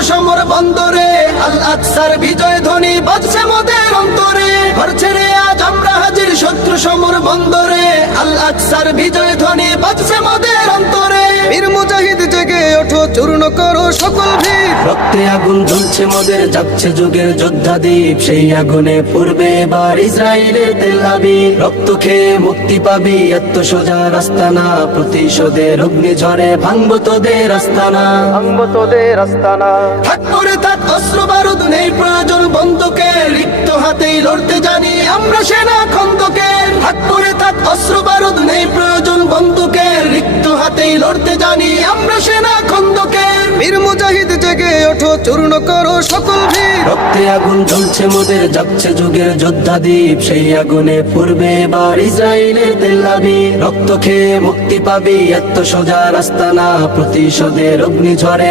সমর বন্দরে, আল আকসার বিজয় ধ্বনি বাজছে মোদের অন্তরে। ঘর ছেড়ে আজ আমরা হাজির শত্রু সমর বন্দরে, আল আকসার বিজয় ধ্বনি বাজছে মোদের অন্তরে। বীর মুজাহিদ জেগে ওঠো, চূর্ণ করো সকল ভিড়। রক্তে আগুন জ্বলছে মোদের, যাচ্ছে যুগের যোদ্ধা দ্বীপ। সেই আগুনে পূর্বে এবার ইসরায়েলের তেল আবিব। রক্ত খেয়ে মুক্তি পাবি, এত সোজা রাস্তা না। প্রতিশোধের অগ্নি ঝরে ভাঙবো তোদের আস্তানা, ভাঙবো তোদের আস্তানা। থাক পরে থাক অস্ত্র বারুদ, নেই প্রয়োজন বন্দুকের। রিক্ত হাতেই লড়তে জানি আমরা সেনা খন্দকের। থাক পরে থাক অস্ত্র বারুদ, নেই প্রয়োজন বন্দুকের। রিক্ত হাতেই লড়তে জানি আমরা সেনা খন্দকের। বীর মুজাহিদ জেগে ওঠো, চূর্ণ করো সকল ভিড়। রক্তে আগুন জ্বলছে মোদের, যাচ্ছে যুগের যোদ্ধা দ্বীপ। সেই আগুনে পূর্বে এবার ইসরায়েলের তেল আবিব। রক্ত খেয়ে মুক্তি পাবি, এত সোজা রাস্তা না। প্রতিশোধের অগ্নি ঝরে